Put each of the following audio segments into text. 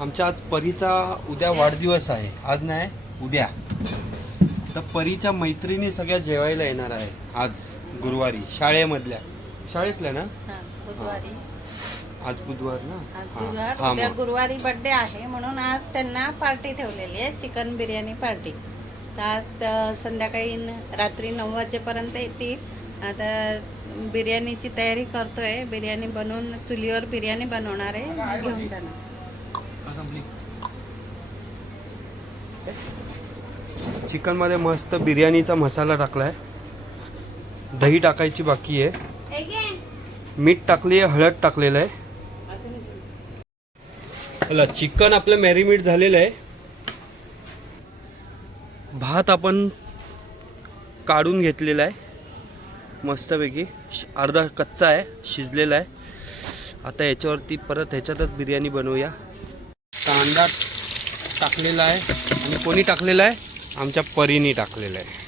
आमच्या आज परीचा उद्या वाढदिवस आहे. आज नाही, उद्या. तर परीच्या मैत्रिणी सगळ्या जेवायला येणार आहे आज गुरुवारी शाळेमधल्या. शाळेतल्या ना? बुधवारी. आज बुधवार ना? आज बुधवार, उद्या गुरुवारी बर्थडे आहे म्हणून आज त्यांना पार्टी ठेवलेली आहे, चिकन बिर्याणी पार्टी. तर आज संध्याकाळी रात्री 9 वाजेपर्यंत येतील. आता बिर्याणीची तयारी करतोय. बिर्याणी बनवून चुलीवर बिर्याणी बनवणार आहे, घेऊन जाणार. चिकन मध्ये मस्त बिर्याणीचा मसाला टाकलाय. दही टाकायची बाकी आहे. मीठ टाकली आहे, हळद टाकलेलं आहे. चिकन आपलं मॅरिनेट झालेलं आहे. भात आपण काढून घेतलेला आहे मस्तपैकी. अर्धा कच्चा आहे, शिजलेला आहे. आता याच्यावरती परत ह्याच्यातच बिर्याणी बनवूया. कांदा टाकलेला आहे आणि कोणी टाकलेला आहे? आमच्या परीने टाकलेला आहे.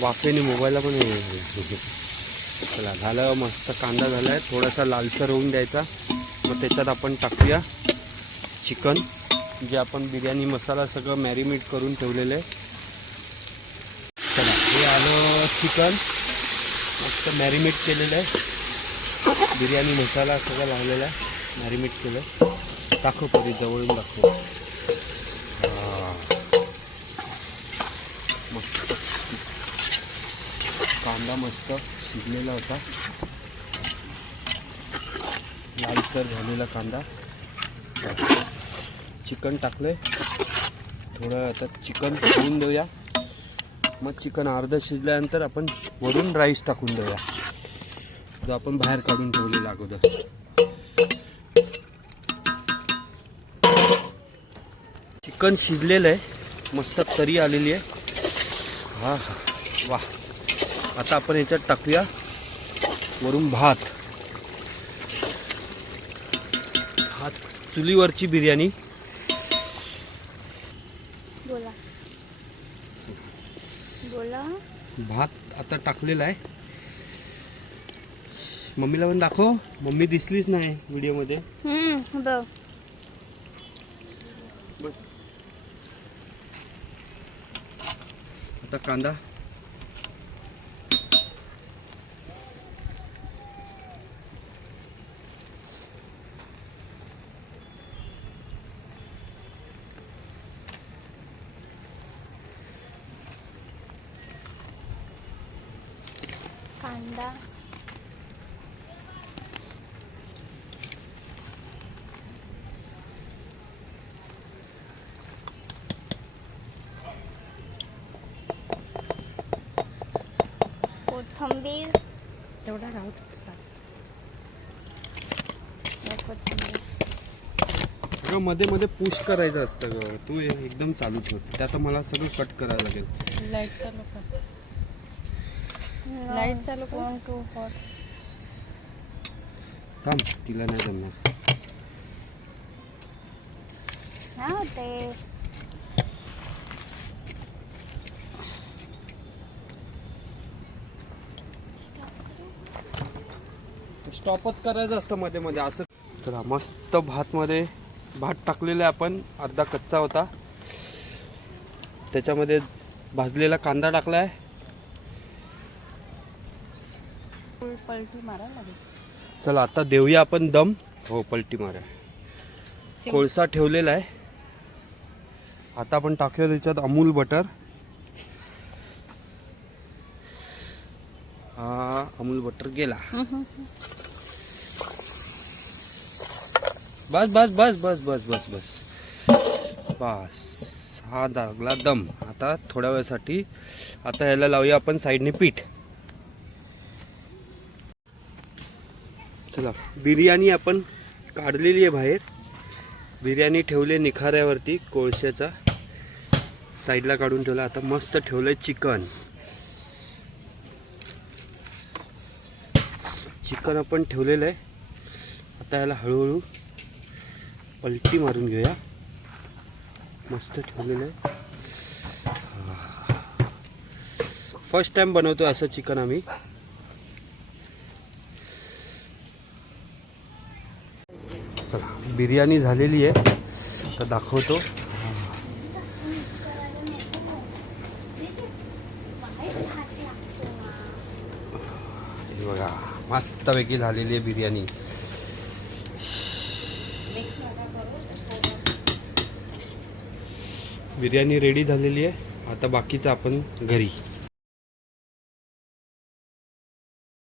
वाफेने मोबाईलला पण चला, झालं मस्त. कांदा झाला आहे, थोडासा लालसर होऊन द्यायचा. मग त्याच्यात आपण टाकूया चिकन, जे आपण बिर्याणी मसाला सगळं मॅरिनेट करून ठेवलेलं आहे. चला, हे आलं चिकन मस्त मॅरिनेट केलेलं आहे. बिर्याणी मसाला सगळं लावलेला आहे, मॅरिनेट केलं. दाखव परी, जवळून दाखव. मस्त कांदा मस्त शिजलेला होता, लालसर झालेला कांदा. चिकन टाकले थोडं. आता चिकन ठेवून देऊया. मग चिकन अर्ध शिजल्यानंतर आपण वरून राईस टाकून देऊया, जो आपण बाहेर काढून ठेवलेला अगोदर. चिकन शिजलेलं आहे, मस्त तरी आलेली आहे. हा हा, वा. आता आपण याच्यात टाकूया वरून भात. भात, चुलीवरची बिर्याणी. बोला बोला. भात आता टाकलेला आहे. मम्मीला पण दाखव, मम्मी दिसलीच नाही व्हिडिओमध्ये. बस. आता कांदा. कांदा. कोथिंबीर तेवढा राहू. मध्ये मध्ये पुश करायचं असतं ग. तू एकदम चालू ठेवते, त्यात मला सगळं कट करायला लागेल. लाईट चालू कर. लाईट चालू कर. थांब, तिला नाही जमणार. हा ते स्टॉपच करायचं असतं मध्ये मध्ये असं. चला, मस्त भातमध्ये भात टाकलेला आहे आपण. अर्धा कच्चा होता, त्याच्यामध्ये भाजलेला कांदा टाकला आहे. पलटी मारा लागेल. चला, आता देऊया आपण दम. हो, पलटी मारा. कोळसा ठेवलेला आहे. आता आपण टाकूया त्याच्यात अमूल बटर. हा, अमूल बटर गेला. बस बस बस बस बस बस बस बस. हा लागला दम. आता थोड्या वेळासाठी आता याला लावूया आपण साईडने पीठ. चला, बिर्याणी आपण काढलेली आहे बाहेर. बिर्याणी ठेवले निखाऱ्यावरती कोळशाचा, साईडला काढून ठेवला. आता मस्त ठेवलंय चिकन. चिकन आपण ठेवलेलं आहे. आता याला हळूहळू पलटी मारून घेऊया. मस्त ठेवलेलं आहे. फर्स्ट टाइम बनवतो असं चिकन आम्ही. चला बिर्याणी झालेली आहे तर दाखवतो. हे बघा मस्तपैकी झालेली आहे बिर्याणी. बिर्याणी रेडी झालेली आहे. आता बाकीचं आपण घरी